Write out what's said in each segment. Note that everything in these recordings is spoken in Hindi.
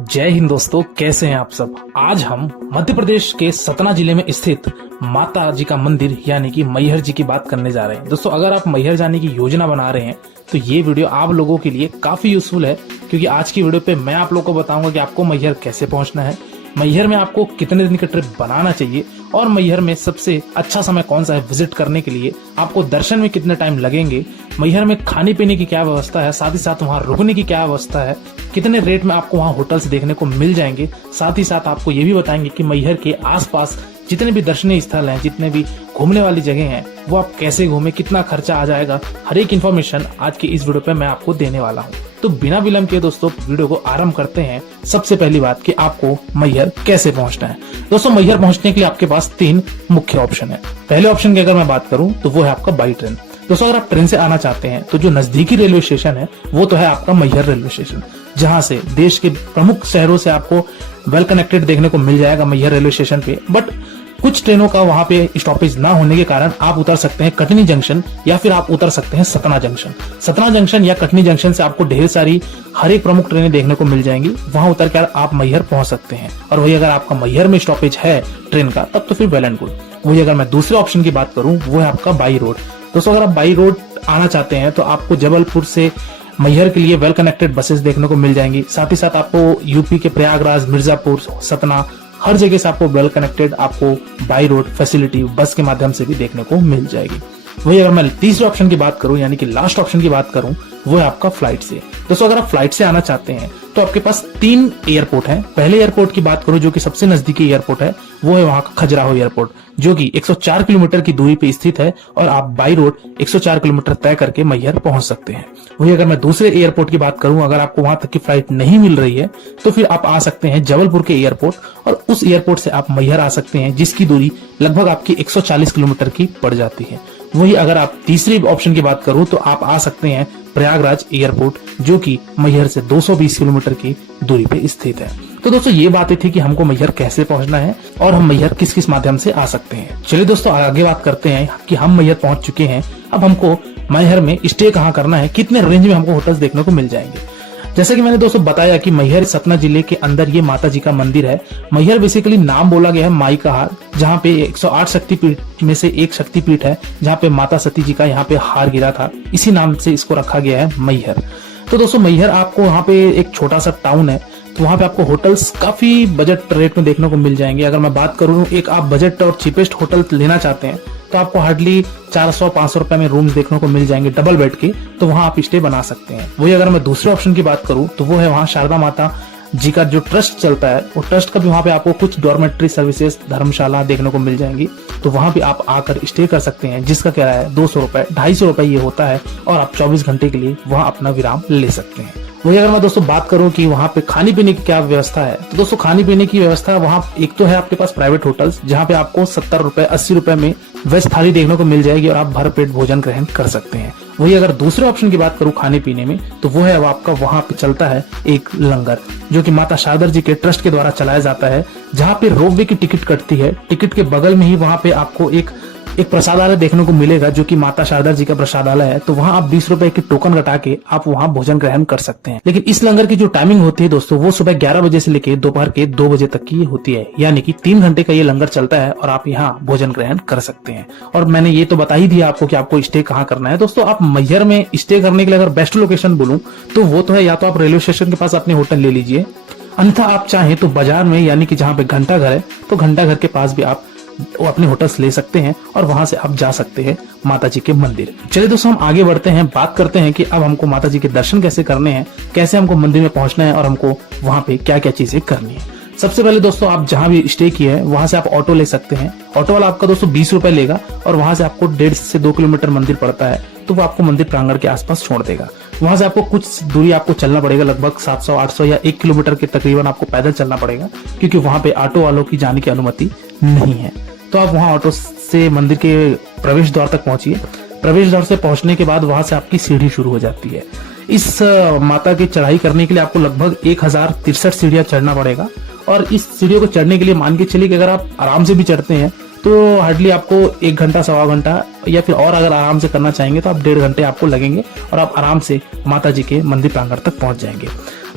जय हिंद दोस्तों, कैसे हैं आप सब। आज हम मध्य प्रदेश के सतना जिले में स्थित माता जी का मंदिर यानी कि मैहर जी की बात करने जा रहे हैं। दोस्तों, अगर आप मैहर जाने की योजना बना रहे हैं तो ये वीडियो आप लोगों के लिए काफी यूजफुल है, क्योंकि आज की वीडियो पे मैं आप लोगों को बताऊंगा कि आपको मैहर कैसे पहुंचना है, मैहर में आपको कितने दिन का ट्रिप बनाना चाहिए और मैहर में सबसे अच्छा समय कौन सा है विजिट करने के लिए, आपको दर्शन में कितने टाइम लगेंगे, मैहर में खाने पीने की क्या व्यवस्था है, साथ ही साथ वहाँ रुकने की क्या व्यवस्था है, कितने रेट में आपको वहाँ होटल्स देखने को मिल जाएंगे। साथ ही साथ आपको ये भी बताएंगे कि मैहर के आसपास जितने भी दर्शनीय स्थल हैं, जितने भी घूमने वाली जगह हैं, वो आप कैसे घूमे, कितना खर्चा आ जाएगा, हर एक इन्फॉर्मेशन आज की इस वीडियो पे मैं आपको देने वाला हूँ। तो बिना विलंब के दोस्तों वीडियो को आरंभ करते हैं। सबसे पहली बात कि आपको मैहर कैसे पहुंचना है। दोस्तों, मैहर पहुंचने के लिए आपके पास 3 मुख्य ऑप्शन है। पहले ऑप्शन की अगर मैं बात करूं तो वो है आपका बाई ट्रेन। दोस्तों, अगर आप ट्रेन से आना चाहते हैं तो जो नजदीकी रेलवे स्टेशन है वो तो है आपका मैहर रेलवे स्टेशन, जहां से देश के प्रमुख शहरों से आपको वेल कनेक्टेड देखने को मिल जाएगा मैहर रेलवे स्टेशन पे। बट कुछ ट्रेनों का वहां पे स्टॉपेज ना होने के कारण आप उतर सकते हैं कटनी जंक्शन या फिर आप उतर सकते हैं सतना जंक्शन। सतना जंक्शन या कटनी जंक्शन से आपको ढेर सारी हर एक प्रमुख ट्रेनें देखने को मिल जाएंगी। वहां उतर कर आप मैहर पहुंच सकते हैं। और वही अगर आपका मैहर में स्टॉपेज है ट्रेन का तब तो फिर वेल एंड गुड। वही अगर मैं दूसरे ऑप्शन की बात करूं वो है आपका बाई रोड। दोस्तों, अगर आप बाई रोड आना चाहते हैं तो आपको जबलपुर से मैहर के लिए वेल कनेक्टेड बसेस देखने को मिल जाएंगी। साथ ही साथ आपको यूपी के प्रयागराज, मिर्जापुर, सतना हर जगह से आपको वेल कनेक्टेड आपको बाई रोड फैसिलिटी बस के माध्यम से भी देखने को मिल जाएगी। वही अगर मैं तीसरे ऑप्शन की बात करूं यानी कि लास्ट ऑप्शन की बात करूं वो है आपका फ्लाइट से। दोस्तों, अगर आप फ्लाइट से आना चाहते हैं तो आपके पास 3 एयरपोर्ट हैं। पहले एयरपोर्ट की बात करूं जो कि सबसे नजदीकी एयरपोर्ट है वो है वहां का खजुराहो एयरपोर्ट, जो कि 104 किलोमीटर की दूरी पे स्थित है और आप बाई रोड 104 किलोमीटर तय करके मैहर पहुंच सकते हैं। वही अगर मैं दूसरे एयरपोर्ट की बात करूं, अगर आपको वहां तक की फ्लाइट नहीं मिल रही है तो फिर आप आ सकते हैं जबलपुर के एयरपोर्ट और उस एयरपोर्ट से आप मैहर आ सकते हैं, जिसकी दूरी लगभग आपकी 140 किलोमीटर की पड़ जाती है। वही अगर आप तीसरी ऑप्शन की बात करूं तो आप आ सकते हैं प्रयागराज एयरपोर्ट, जो कि मैहर से 220 किलोमीटर की दूरी पे स्थित है। तो दोस्तों, ये बातें थी कि हमको मैहर कैसे पहुंचना है और हम मैहर किस किस माध्यम से आ सकते हैं। चलिए दोस्तों, आगे बात करते हैं कि हम मैहर पहुंच चुके हैं। अब हमको मैहर में स्टे कहाँ करना है, कितने रेंज में हमको होटल्स देखने को मिल जाएंगे। जैसे कि मैंने दोस्तों बताया कि मैहर सतना जिले के अंदर ये माता जी का मंदिर है। मैहर बेसिकली नाम बोला गया है माई का हार, जहाँ पे 108 शक्तिपीठ में से एक शक्तिपीठ है, जहाँ पे माता सती जी का यहाँ पे हार गिरा था। इसी नाम से इसको रखा गया है मैहर। तो दोस्तों, मैहर आपको वहाँ पे एक छोटा सा टाउन है, तो वहाँ पे आपको होटल्स काफी बजट रेट में देखने को मिल जाएंगे। अगर मैं बात करूँ एक आप बजट और चीपेस्ट होटल लेना चाहते हैं तो आपको हार्डली 400-500 रुपए में रूम्स देखने को मिल जाएंगे डबल बेड के, तो वहां आप स्टे बना सकते हैं। वही अगर मैं दूसरे ऑप्शन की बात करूं तो वो है वहां शारदा माता जी का जो ट्रस्ट चलता है, वो ट्रस्ट का भी वहां पे आपको कुछ डॉर्मेट्री सर्विसेज, धर्मशाला देखने को मिल जाएंगी। तो वहां भी आप आकर स्टे कर सकते हैं, जिसका किराया है 200 रुपए, 250 रुपए ये होता है और आप 24 घंटे के लिए वहां अपना विराम ले सकते हैं। वही अगर मैं दोस्तों बात करूं कि वहां पे खाने पीने की क्या व्यवस्था है, तो दोस्तों खाने पीने की व्यवस्था वहां एक तो है आपके पास प्राइवेट होटल्स, जहां पे आपको 70 रुपए 80 रुपए में वेज थाली देखने को मिल जाएगी और आप भर पेट भोजन ग्रहण कर सकते हैं। वही अगर दूसरे ऑप्शन की बात करूं खाने पीने में तो वो है आपका वहां पे चलता है एक लंगर, जो कि माता शारदा जी के ट्रस्ट के द्वारा चलाया जाता है, जहां पे रोपवे की टिकट कटती है। टिकट के बगल में ही वहां पे आपको एक प्रसादालय देखने को मिलेगा, जो कि माता शारदा जी का प्रसादालय है। तो वहां आप 20 रुपए की टोकन कटा के आप वहां भोजन ग्रहण कर सकते हैं। लेकिन इस लंगर की जो टाइमिंग होती है दोस्तों, वो सुबह 11 बजे से लेकर दोपहर के 2 बजे तक की होती है, यानी कि 3 घंटे का ये लंगर चलता है और आप यहाँ भोजन ग्रहण कर सकते हैं। और मैंने ये तो बता ही दिया आपको कि आपको स्टे कहाँ करना है। दोस्तों, आप मैहर में स्टे करने के लिए अगर बेस्ट लोकेशन बोलूं तो वो तो है या तो आप रेलवे स्टेशन के पास अपने होटल ले लीजिए, अन्यथा आप चाहें तो बाजार में यानी कि जहाँ पे घंटा घर है तो घंटा घर के पास भी आप अपने होटल्स ले सकते हैं और वहां से आप जा सकते हैं माता जी के मंदिर। चलिए दोस्तों, हम आगे बढ़ते हैं, बात करते हैं कि अब हमको माता जी के दर्शन कैसे करने हैं, कैसे हमको मंदिर में पहुंचना है और हमको वहां पे क्या क्या चीजें करनी है। सबसे पहले दोस्तों, आप जहां भी स्टे किए हैं वहां से आप ऑटो ले सकते हैं। ऑटो वाला आपका दोस्तों 20 रुपए लेगा और वहां से आपको 1.5 से 2 किलोमीटर मंदिर पड़ता है, तो वो आपको मंदिर प्रांगण के आसपास छोड़ देगा। वहां से आपको कुछ दूरी आपको चलना पड़ेगा, लगभग 700-800 या 1 किलोमीटर के तकरीबन आपको पैदल चलना पड़ेगा, क्योंकि वहां पे ऑटो वालों की जाने की अनुमति नहीं है। तो आप वहां ऑटो से मंदिर के प्रवेश द्वार तक पहुंचिए। प्रवेश द्वार से पहुंचने के बाद वहां से आपकी सीढ़ी शुरू हो जाती है। इस माता की चढ़ाई करने के लिए आपको लगभग 1063 सीढ़ियां चढ़ना पड़ेगा और इस सीढ़ियों को चढ़ने के लिए मान के चलिए कि अगर आप आराम से भी चढ़ते हैं तो हार्डली आपको 1 घंटा सवा घंटा या फिर और अगर आराम से करना चाहेंगे तो आप 1.5 घंटे आपको लगेंगे और आप आराम से माता जी के मंदिर प्रांगण तक पहुंच जाएंगे।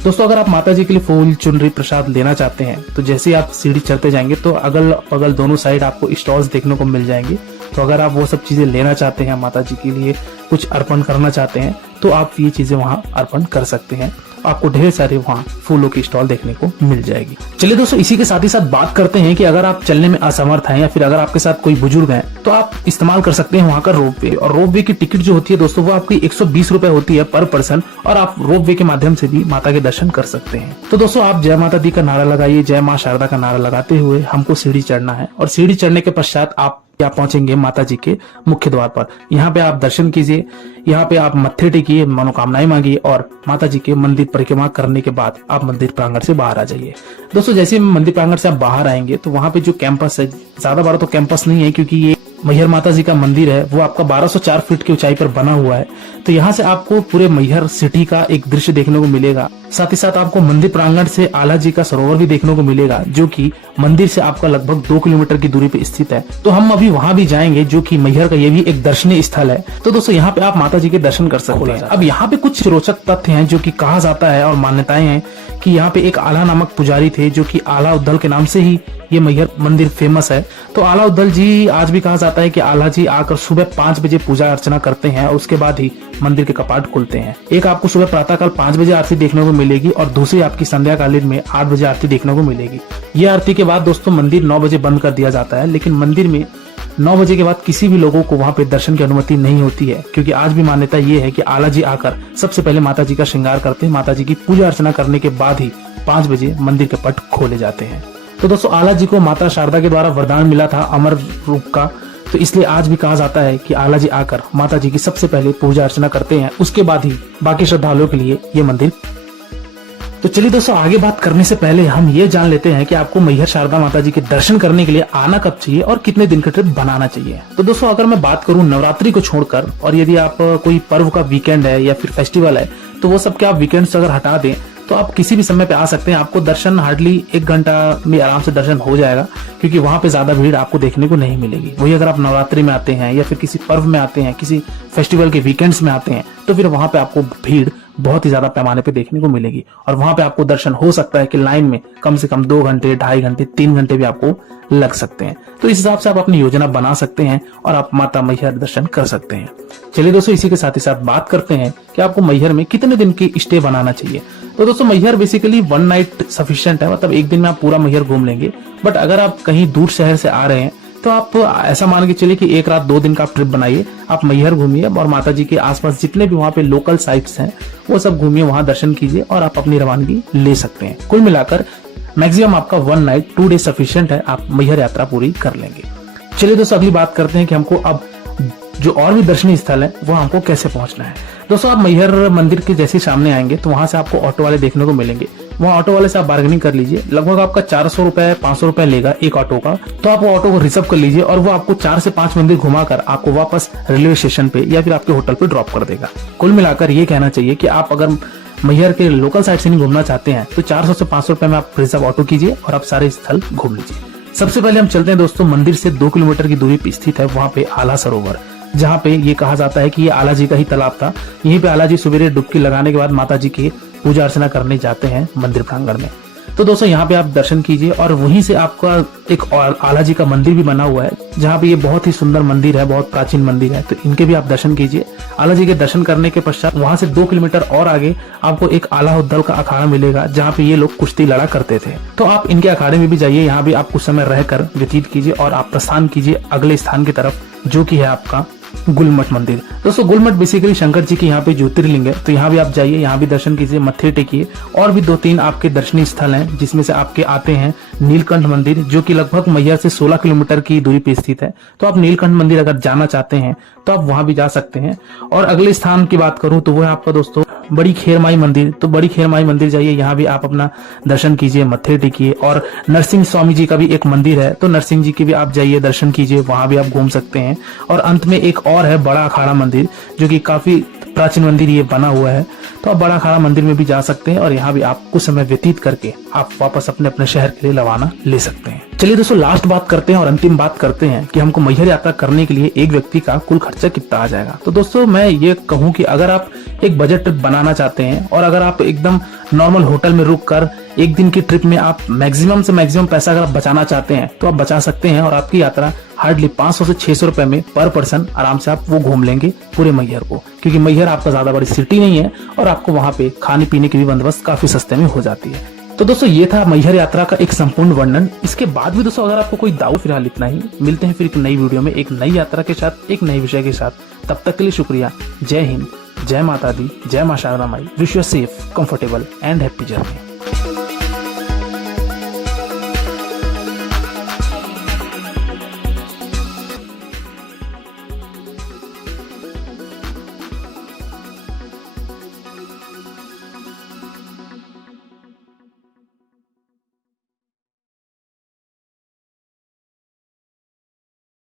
दोस्तों अगर आप माता जी के लिए फूल चुनरी प्रसाद लेना चाहते हैं तो जैसे ही आप सीढ़ी चढ़ते जाएंगे तो अगल बगल दोनों साइड आपको स्टॉल्स देखने को मिल जाएंगे। तो अगर आप वो सब चीजें लेना चाहते हैं, माता जी के लिए कुछ अर्पण करना चाहते हैं, तो आप ये चीजें वहां अर्पण कर सकते हैं। आपको ढेर सारे वहाँ फूलों की स्टॉल देखने को मिल जाएगी। चलिए दोस्तों, इसी के साथ ही साथ बात करते हैं कि अगर आप चलने में असमर्थ हैं या फिर अगर आपके साथ कोई बुजुर्ग हैं तो आप इस्तेमाल कर सकते हैं वहाँ का रोपवे। और रोपवे की टिकट जो होती है दोस्तों वो आपकी 120 रुपए होती है पर पर्सन, और आप रोपवे के माध्यम से भी माता के दर्शन कर सकते हैं। तो दोस्तों आप जय माता दी का नारा लगाइए, जय माँ शारदा का नारा लगाते हुए हमको सीढ़ी चढ़ना है। और सीढ़ी चढ़ने के पश्चात आप पहुंचेंगे माता जी के मुख्य द्वार पर। यहाँ पे आप दर्शन कीजिए, यहाँ पे आप मत्थे टेकिए, मनोकामनाएं मांगिए और माता जी के मंदिर परिक्रमा करने के बाद आप मंदिर प्रांगण से बाहर आ जाइए। दोस्तों जैसे मंदिर प्रांगण से आप बाहर आएंगे तो वहाँ पे जो कैंपस है, ज्यादा बड़ा तो कैंपस नहीं है क्योंकि ये मैहर माता जी का मंदिर है, वो आपका 1204 फीट की ऊंचाई पर बना हुआ है। तो यहाँ से आपको पूरे मैहर सिटी का एक दृश्य देखने को मिलेगा। साथ ही साथ आपको मंदिर प्रांगण से आला जी का सरोवर भी देखने को मिलेगा, जो कि मंदिर से आपका लगभग 2 किलोमीटर की दूरी पे स्थित है। तो हम अभी वहाँ भी जाएंगे, जो कि मैहर का ये भी एक दर्शनीय स्थल है। तो दोस्तों यहाँ पे आप माता जी के दर्शन कर सकते हैं। अब यहाँ पे कुछ रोचक तथ्य हैं जो कि कहा जाता है और मान्यताएं हैं कि यहाँ पे एक आला नामक पुजारी थे, जो कि आला उद्दल के नाम से ही ये मैहर मंदिर फेमस है। तो आला उद्दल जी, आज भी कहा जाता है कि आला जी आकर सुबह 5 बजे पूजा अर्चना करते हैं और उसके बाद ही मंदिर के कपाट खुलते हैं। एक आपको सुबह प्रातःकाल 5 बजे आरती देखने को मिलेगी और दूसरी आपकी संध्या कालीन में 8 बजे आरती देखने को मिलेगी। ये आरती के बाद दोस्तों मंदिर 9 बजे बंद कर दिया जाता है, लेकिन मंदिर में 9 बजे के बाद किसी भी लोगों को वहाँ पे दर्शन की अनुमति नहीं होती है, क्योंकि आज भी मान्यता ये है कि आला जी आकर सबसे पहले माता जी का श्रृंगार करते हैं। माता जी की पूजा अर्चना करने के बाद ही 5 बजे मंदिर के पट खोले जाते हैं। तो दोस्तों आला जी को माता शारदा के द्वारा वरदान मिला था अमर रूप का, तो इसलिए आज भी कहा जाता है कि आला जी आकर माता जी की सबसे पहले पूजा अर्चना करते हैं, उसके बाद ही बाकी श्रद्धालुओं के लिए ये मंदिर। तो चलिए दोस्तों, आगे बात करने से पहले हम ये जान लेते हैं कि आपको मैहर शारदा माता जी के दर्शन करने के लिए आना कब चाहिए और कितने दिन का ट्रिप बनाना चाहिए। तो दोस्तों अगर मैं बात करूं नवरात्रि को छोड़कर, और यदि आप कोई पर्व का वीकेंड है या फिर फेस्टिवल है, तो वो सब के आप वीकेंड से अगर हटा दें तो आप किसी भी समय पे आ सकते हैं। आपको दर्शन हार्डली 1 घंटा में आराम से दर्शन हो जाएगा, क्योंकि वहां पे ज्यादा भीड़ आपको देखने को नहीं मिलेगी। वही अगर आप नवरात्रि में आते हैं या फिर किसी पर्व में आते हैं, किसी फेस्टिवल के वीकेंड्स में आते हैं, तो फिर वहां पे आपको भीड़ बहुत ही ज्यादा पैमाने पे देखने को मिलेगी। और वहां पे आपको दर्शन हो सकता है कि लाइन में कम से कम 2 घंटे, 2.5 घंटे, 3 घंटे भी आपको लग सकते हैं। तो इस हिसाब से आप अपनी योजना बना सकते हैं और आप माता मैहर दर्शन कर सकते हैं। चलिए दोस्तों, इसी के साथ ही साथ बात करते हैं कि आपको मैहर में कितने दिन की स्टे बनाना चाहिए। तो दोस्तों मैहर बेसिकली 1 नाइट सफिशिएंट है, मतलब एक दिन में आप पूरा मैहर घूम लेंगे। बट अगर आप कहीं दूर शहर से आ रहे हैं तो आप ऐसा मान के चलिए कि 1 रात 2 दिन का ट्रिप बनाइए, आप मैहर घूमिए और माता जी के आसपास जितने भी वहाँ पे लोकल साइट्स हैं वो सब घूमिए, वहाँ दर्शन कीजिए और आप अपनी रवानगी ले सकते हैं। कुल मिलाकर मैक्सिमम आपका 1 नाइट 2 डे सफिशिएंट है, आप मैहर यात्रा पूरी कर लेंगे। चलिए दोस्तों, अगली बात करते हैं कि हमको अब जो और भी दर्शनीय स्थल है वो हमको कैसे पहुंचना है। दोस्तों आप मैहर मंदिर के जैसे सामने आएंगे तो वहां से आपको ऑटो वाले देखने को मिलेंगे। वहाँ ऑटो वाले से आप बार्गेनिंग कर लीजिए, लगभग आपका 400 रुपए 500 रुपए लेगा एक ऑटो का। तो आप वो ऑटो को रिजर्व कर लीजिए और वो आपको 4 से 5 मंदिर घुमाकर आपको वापस रेलवे स्टेशन पे या फिर आपके होटल पे ड्रॉप कर देगा। कुल मिलाकर ये कहना चाहिए कि आप अगर मैहर के लोकल साइट से नहीं घूमना चाहते हैं तो 400 से 500 रुपए में आप रिजर्व ऑटो कीजिए और आप सारे स्थल घूम लीजिए। सबसे पहले हम चलते हैं दोस्तों, मंदिर से 2 किलोमीटर की दूरी पे स्थित है वहाँ पे आला सरोवर, जहाँ पे ये कहा जाता है कि ये आला जी का ही तालाब था। यहीं पे आला जी सवेरे डुबकी लगाने के बाद माता जी की पूजा अर्चना करने जाते हैं मंदिर प्रांगण में। तो दोस्तों यहाँ पे आप दर्शन कीजिए और वहीं से आपका एक और आला जी का मंदिर भी बना हुआ है, जहाँ पे ये बहुत ही सुंदर मंदिर है, बहुत प्राचीन मंदिर है। तो इनके भी आप दर्शन कीजिए। आला जी के दर्शन करने के पश्चात वहां से 2 किलोमीटर और आगे आपको एक आला उद्दल का अखाड़ा मिलेगा, जहाँ पे ये लोग कुश्ती लड़ा करते थे। तो आप इनके अखाड़े में भी जाइए, यहाँ भी आप कुछ समय रहकर व्यतीत कीजिए और आप प्रस्थान कीजिए अगले स्थान की तरफ, जो की है आपका गुलमठ मंदिर। दोस्तों गुलमठ बेसिकली शंकर जी की यहाँ पे ज्योतिर्लिंग है, तो यहाँ भी आप जाइए, यहाँ भी दर्शन कीजिए, मत्थे टेकिए। और भी 2-3 आपके दर्शनीय स्थल हैं, जिसमें से आपके आते हैं नीलकंठ मंदिर, जो कि लगभग मैहर से 16 किलोमीटर की दूरी पे स्थित है। तो आप नीलकंठ मंदिर अगर जाना चाहते हैं तो आप वहां भी जा सकते हैं। और अगले स्थान की बात करूं तो वो है आपका दोस्तों बड़ी खेरमाई मंदिर। तो बड़ी खेरमाई मंदिर जाइए, यहाँ भी आप अपना दर्शन कीजिए, मत्थे टेकिए। और नरसिंह स्वामी जी का भी एक मंदिर है, तो नरसिंह जी की भी आप जाइए, दर्शन कीजिए, वहां भी आप घूम सकते हैं। और अंत में एक और है बड़ा अखाड़ा मंदिर, जो कि काफी प्राचीन मंदिर ये बना हुआ है। तो आप बड़ा अखाड़ा मंदिर में भी जा सकते हैं और यहाँ भी आप कुछ समय व्यतीत करके आप वापस अपने अपने शहर के लिए रवाना ले सकते हैं। चलिए दोस्तों, लास्ट बात करते हैं और अंतिम बात करते हैं कि हमको मैहर यात्रा करने के लिए एक व्यक्ति का कुल खर्चा कितना आ जाएगा। तो दोस्तों मैं ये कहूँ कि अगर आप एक बजट ट्रिप बनाना चाहते हैं और अगर आप एकदम नॉर्मल होटल में रुक कर एक दिन की ट्रिप में आप मैक्सिमम से मैक्सिमम पैसा अगर आप बचाना चाहते हैं तो आप बचा सकते हैं और आपकी यात्रा हार्डली 500 से 600 रुपए में पर पर्सन आराम से आप वो घूम लेंगे पूरे मैहर को, क्योंकि मैहर आपका ज्यादा बड़ी सिटी नहीं है और आपको वहां पे खाने पीने की भी बंदोबस्त काफी सस्ते में हो जाती है। तो दोस्तों ये था मैहर यात्रा का एक संपूर्ण वर्णन। इसके बाद भी दोस्तों अगर आपको कोई डाउट, फिलहाल इतना ही। मिलते हैं फिर एक नई वीडियो में एक नई यात्रा के साथ, एक नए विषय के साथ। तब तक के लिए शुक्रिया। जय हिंद, जय माता दी, जय मां शारदा माई। Wish you safe, comfortable and happy journey.